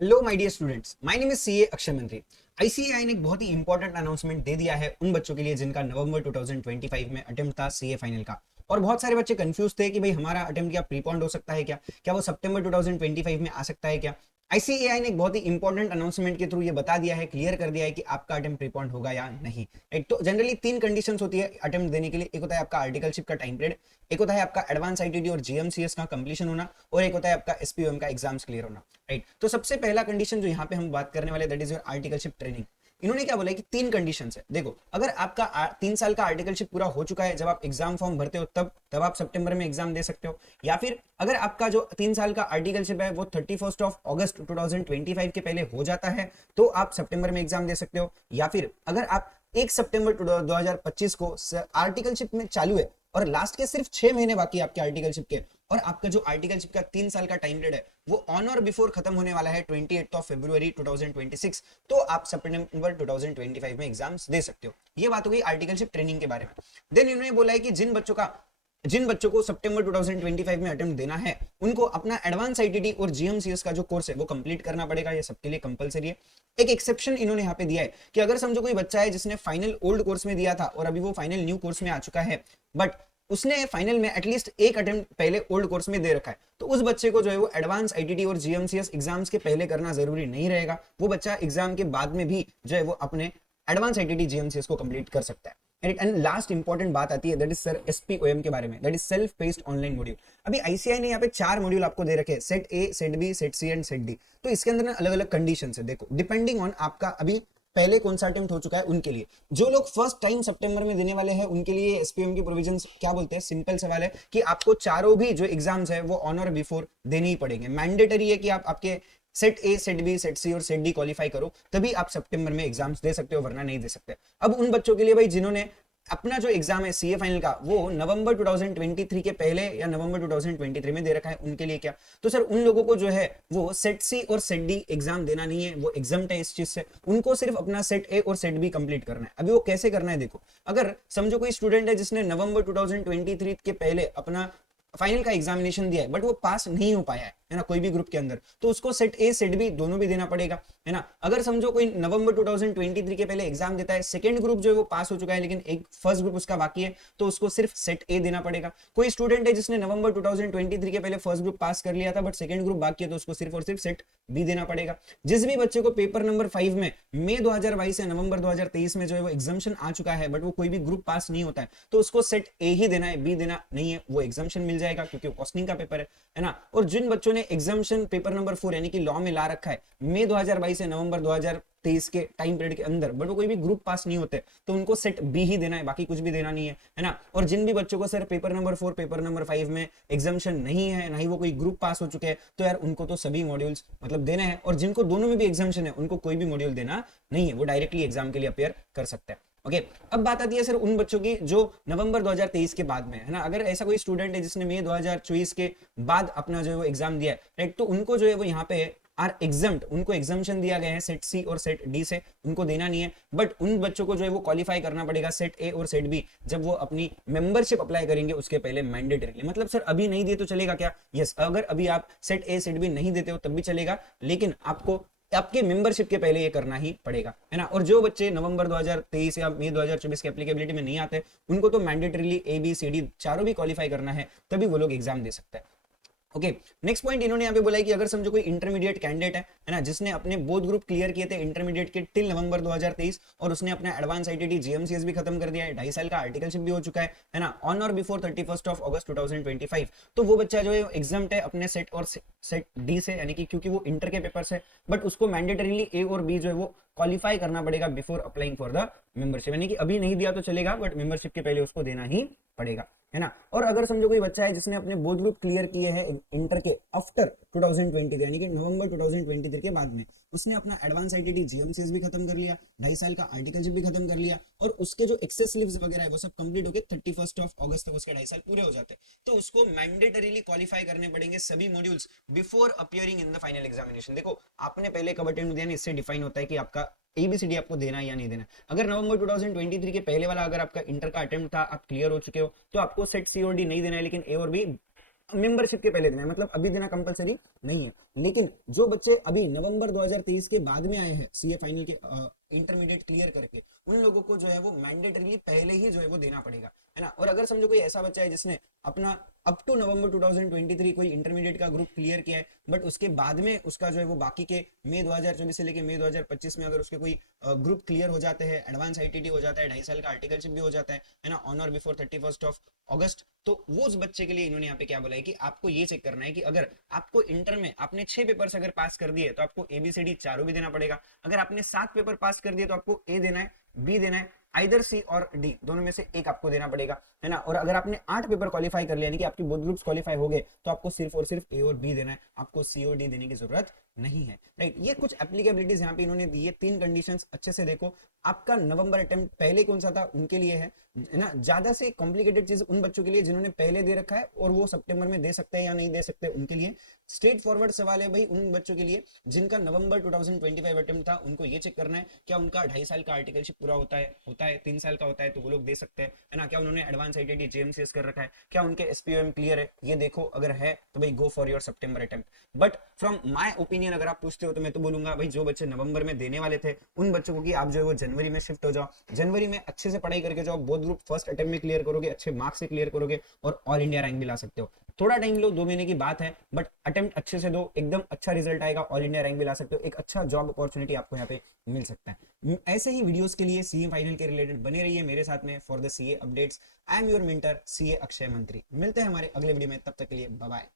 Hello my dear students, my name is CA Akshay Mantri. ICAI ने एक बहुत ही इंपॉर्टेंट अनाउंसमेंट दे दिया है उन बच्चों के लिए जिनका नवंबर 2025 में अटेम्प्ट था सीए फाइनल का। और बहुत सारे बच्चे कंफ्यूज थे कि भाई हमारा अटेम्प्ट क्या प्रीपोन्ड हो सकता है, क्या वो सितंबर 2025 में आ सकता है क्या। आईसीएआई ने एक बहुत ही इंपॉर्टेंट अनाउंसमेंट के थ्रू ये बता दिया है, क्लियर कर दिया है कि आपका अटेम्प्ट प्रीपोन्ड होगा या नहीं। एक तो जनरली तीन कंडीशंस होती है अटेम्प्ट देने के लिए। एक होता है आपका आर्टिकलशिप का टाइम पीरियड, एक होता है आपका एडवांस आईटीडी और जीएमसीएस का कंप्लीशन होना, और एक होता है आपका एसपीओएम का एग्जाम्स क्लियर होना। राइट, तो सबसे पहला कंडीशन जो यहाँ पे हम बात करने वाले that is your articleship training. इन्होंने क्या बोला है कि तीन कंडीशंस है। देखो, अगर आपका 3 साल का आर्टिकलशिप पूरा हो चुका है जब आप एग्जाम फॉर्म भरते हो तब आप सितंबर में एग्जाम दे सकते हो, या फिर अगर आपका जो 3 साल का आर्टिकलशिप है वो 31 अगस्त 2025 के पहले हो जाता है तो आप सितंबर में एग्जाम दे सकते हो, या फिर अगर आप 1 सितंबर 2025 को आर्टिकलशिप में चालू है और लास्ट के सिर्फ 6 महीने बाकी है आपके आर्टिकलशिप के, और आपका जो आर्टिकलशिप का 3 साल का टाइम पीरियड है वो ऑन और बिफोर खत्म होने वाला है 28 फरवरी 2026, तो आप सितंबर 2025 में एग्जाम्स दे सकते हो। ये बात हो गई आर्टिकलशिप ट्रेनिंग के बारे में। देन इन्होंने बोला है कि जिन बच्चों को सितंबर 2025 में अटेम्प्ट देना है उनको अपना एडवांस आईटीटी और जीएमसीएस का जो कोर्स है वो कंप्लीट करना पड़ेगा। ये सबके लिए कंपलसरी है। एक एक्सेप्शन इन्होंने यहाँ पे दिया है कि अगर समझो कोई बच्चा है जिसने फाइनल ओल्ड कोर्स में दिया था और अभी वो फाइनल न्यू कोर्स में आ चुका है, बट उसने फाइनल में एटलीस्ट एक अटेम्प्ट पहले ओल्ड कोर्स में दे रखा है, तो उस बच्चे को जो है वो एडवांस आईटीटी और जीएमसीएस एग्जाम्स के पहले करना जरूरी नहीं रहेगा। वो बच्चा एग्जाम के बाद में भी जो है वो अपने एडवांस आईटीटी जीएमसीएस को कंप्लीट कर सकता है। एंड लास्ट इंपॉर्टेंट बात आती है दैट इज सर एसपीओएम के बारे में, that is self paced online module. अभी आईसीआई ने यहाँ पे 4 मॉड्यूल आपको दे रखे हैं, set A, set B, set C and set D. तो इसके अंदर अलग अलग कंडीशंस है। देखो, डिपेंडिंग ऑन आपका अभी पहले कौन सा अटेम्प्ट हो चुका है उनके लिए, जो लोग फर्स्ट टाइम सितंबर में देने वाले हैं उनके लिए एसपीएम की प्रोविजंस क्या बोलते हैं। सिंपल सवाल है कि आपको चारों भी जो एग्जाम्स है वो ऑन और बिफोर देने ही पड़ेंगे। मैंडेटरी है कि आप आपके set A, set B, set C और सेट डी क्वालिफाई करो तभी आप सितंबर में एग्जाम्स दे सकते हो, वरना नहीं दे सकते। अब उन बच्चों के लिए भाई जिन्होंने अपना जो एग्जाम है सीए फाइनल का वो नवंबर 2023 के पहले या नवंबर 2023 में दे रखा है, उनके लिए क्या, तो सर उन लोगों को जो है वो सेट सी और सेट डी एग्जाम देना नहीं है, वो एग्जाम्ट है इस चीज से। उनको सिर्फ अपना सेट ए और सेट बी कंप्लीट करना है। अभी वो कैसे करना है, देखो, अगर समझो कोई स्टूडेंट है जिसने नवंबर 2023 के पहले अपना फाइनल का एग्जामिनेशन दिया है बट वो पास नहीं हो पाया है ना, कोई भी ग्रुप के अंदर, तो उसको सेट ए सेट बी दोनों भी देना पड़ेगा, है ना। अगर समझो कोई नवंबर 2023 के पहले एग्जाम देता है, सेकंड ग्रुप जो है वो पास हो चुका है लेकिन एक फर्स्ट ग्रुप उसका बाकी है, तो उसको सिर्फ सेट ए देना पड़ेगा। कोई स्टूडेंट है जिसने नवंबर 2023 के पहले फर्स्ट ग्रुप पास कर लिया था बट सेकंड ग्रुप बाकी है, तो उसको सिर्फ और सिर्फ सेट बी देना पड़ेगा। जिस भी बच्चे को पेपर नंबर 5 में मई 2022 से नवंबर 2023 में जो है वो एग्जामिशन आ चुका है बट वो कोई भी ग्रुप पास नहीं होता है, तो उसको सेट ए ही देना है, बी देना नहीं है। वो एग्जामिशन मिल जाएगा क्योंकि वो कॉस्टिंग का पेपर है ना। और जिन बच्चों ने एग्जामिशन पेपर नंबर 4 यानी कि लॉ में ला रखा है मई 2022 से नवंबर 2023 के टाइम पीरियड के अंदर, बट वो कोई भी ग्रुप पास नहीं होते, तो उनको सेट बी ही देना है, बाकी कुछ भी देना नहीं है ना। और जिन भी बच्चों को sir paper number 4 paper number 5 में एग्जामिशन नहीं है, ना ही वो कोई ग्रुप पास हो चुके हैं, तो यार उनको तो सभी मॉड्यूल्स मतलब देना है। और जिनको दोनों में भी एग्जामिशन है उनको कोई भी मॉड्यूल देना नहीं है, वो डायरेक्टली एग्जाम के लिए अपेयर कर सकते हैं। ओके, अब बात आती है सर उन बच्चों की जो नवंबर 2023 के बाद में है ना। अगर ऐसा कोई स्टूडेंट है जिसने मई 2024 के बाद अपना जो है वो एग्जाम दिया है, राइट, तो उनको जो है वो यहाँ पे आर एग्जाम्ड, उनको एग्जामिशन दिया गया है सेट सी और सेट डी से, उनको देना नहीं है। बट उन बच्चों को जो है वो क्वालिफाई करना पड़ेगा सेट ए और सेट बी जब वो अपनी मेंबरशिप अप्लाई करेंगे उसके पहले मैंडेटरीली। मतलब सर अभी नहीं दिए तो चलेगा क्या? यस, अगर अभी आप सेट ए सेट बी नहीं देते हो तब भी चलेगा, लेकिन आपको आपके मेंबरशिप के पहले ये करना ही पड़ेगा, है ना। और जो बच्चे नवंबर 2023 या मई 2024 के एप्लीकेबिलिटी में नहीं आते उनको तो mandatorily A B C D चारों भी क्वालिफाई करना है, तभी वो लोग एग्जाम दे सकते हैं। ओके, नेक्स्ट पॉइंट इन्होंने यहाँ पे बोला है कि अगर समझो कोई इंटरमीडिएट कैंडिडेट है ना, जिसने अपने बोथ ग्रुप क्लियर किए थे इंटरमीडिएट के टिल नवंबर 2023 और उसने अपना एडवांस आईटीटी जीएमसीएस भी खत्म कर दिया है, 2.5 साल का आर्टिकलशिप भी हो चुका है ना, ऑन और बिफोर 31 अगस्त 2025, तो वो बच्चा जो है एग्जाम्ट है अपने सेट और सेट डी से, यानी कि क्योंकि वो इंटर के पेपर है, बट उसको मैंडेटरीली ए और बी जो है वो क्वालिफाई करना पड़ेगा before applying for the membership, यानी कि अभी नहीं दिया तो चलेगा बट मेंबरशिप के पहले उसको देना ही पड़ेगा, है ना। और अगर समझो कोई बच्चा है जिसने अपने बोथ ग्रुप क्लियर किए हैं इंटर के आफ्टर 2023 यानी कि नवंबर 2023 के बाद में, उसने अपना एडवांस आईटीटी जीएमसीएस भी खत्म कर लिया, 2.5 साल का आर्टिकलशिप भी खत्म कर लिया, और उसके जो एक्सेस लीव्स वगैरह है वो सब कंप्लीट होके 31 अगस्त तक उसके 2.5 साल पूरे हो जाते हैं, तो उसको मैंडेटरीली क्वालिफाई करने पड़ेंगे सभी modules before appearing in the final examination. देखो, आपने पहले कब अटेम्प्ट दिया, इससे डिफाइन होता है कि आपका एबीसीडी आपको देना है या नहीं देना। अगर नवंबर 2023 के पहले वाला अगर आपका इंटर का अटेम्प्ट था, आप क्लियर हो चुके हो, तो आपको सेट सी और डी नहीं देना है, लेकिन ए और बी मेंबरशिप के पहले देना है, मतलब अभी देना कंपलसरी नहीं है। लेकिन जो बच्चे अभी नवंबर 2023 के बाद में आए हैं सीए फाइनल के इंटरमीडिएट क्लियर करके, उन लोगों को जो है वो मैंडेटरीली पहले ही जो है वो देना पड़ेगा, है ना। और अगर समझो कोई ऐसा बच्चा है जिसने अपना अप टू नवंबर 2023 कोई इंटरमीडिएट का ग्रुप क्लियर किया है, बट उसके बाद में उसका जो है वो बाकी के मई 2024 से लेके मई 2025 में अगर उसके कोई ग्रुप क्लियर हो जाते हैं, एडवांस आईटीटी हो जाता है, 2.5 साल का आर्टिकलशिप भी हो जाता है ना, ऑन और बिफोर 31 अगस्त, तो वो उस बच्चे के लिए इन्होंने यहाँ पे क्या बोला है कि आपको ये चेक करना है कि अगर आपको इंटर में आपने 6 पेपर्स अगर पास कर दिए तो आपको एबीसीडी चारों भी देना पड़ेगा। अगर आपने 7 पेपर पास कर दिए तो आपको ए देना है, बी देना है, आइदर सी और डी, दोनों में से एक आपको देना पड़ेगा, है ना। और अगर आपने 8 पेपर क्वालिफाई कर लिया यानी कि आपकी बोथ ग्रुप्स क्वालिफाई हो गए तो आपको सिर्फ और सिर्फ ए और बी देना है, आपको सी और डी देने की जरूरत नहीं है, राइट। ये कुछ एप्लीकेबिलिटीज यहाँ पे इन्होंने दी है, 3 कंडीशंस अच्छे से देखो। आपका नवंबर अटेम्प्ट पहले कौन सा था उनके लिए है ना, ज्यादा से कॉम्प्लिकेटेड चीज उन बच्चों के लिए जिन्होंने पहले दे रखा है और वो सितंबर में दे सकते हैं या नहीं दे सकते उनके लिए। स्ट्रेट फॉरवर्ड सवाल है भाई उन बच्चों के लिए जिनका नवंबर 2025 अटेम्प्ट था, उनको ये चेक करना है क्या उनका 2.5 साल का आर्टिकलशिप पूरा होता है 3 साल का होता है तो वो लोग दे सकते हैं, है ना। क्या उन्होंने एडवांस आईटीटी जेएमसीएस कर रखा है, क्या उनके एसपीओएम क्लियर है, ये देखो। अगर है तो भाई go for your September attempt. But from my opinion अगर आप पूछते हो तो मैं तो बोलूंगा भाई जो बच्चे नवंबर में देने वाले थे उन बच्चों को कि आप जो है वो जनवरी में शिफ्ट हो जाओ, जनवरी में अच्छे से पढ़ाई करके जाओ, बोथ ग्रुप फर्स्ट अटेम्प्ट में क्लियर करोगे, अच्छे मार्क्स से क्लियर करोगे और ऑल इंडिया रैंक भी ला सकते हो। थोड़ा टाइम लो, 2 महीने की बात है, बट अटेम्प्ट अच्छे से दो, एकदम अच्छा रिजल्ट आएगा, ऑल इंडिया रैंक भी ला सकते हो, एक अच्छा जॉब अपॉर्चुनिटी आपको यहाँ पे मिल सकता है। ऐसे ही वीडियोस के लिए सीए फाइनल के रिलेटेड बने रहिए मेरे साथ में for the CA updates. I am your mentor CA Akshay मंत्री। मिलते हैं हमारे अगले वीडियो में, तब तक के लिए बाय बाय।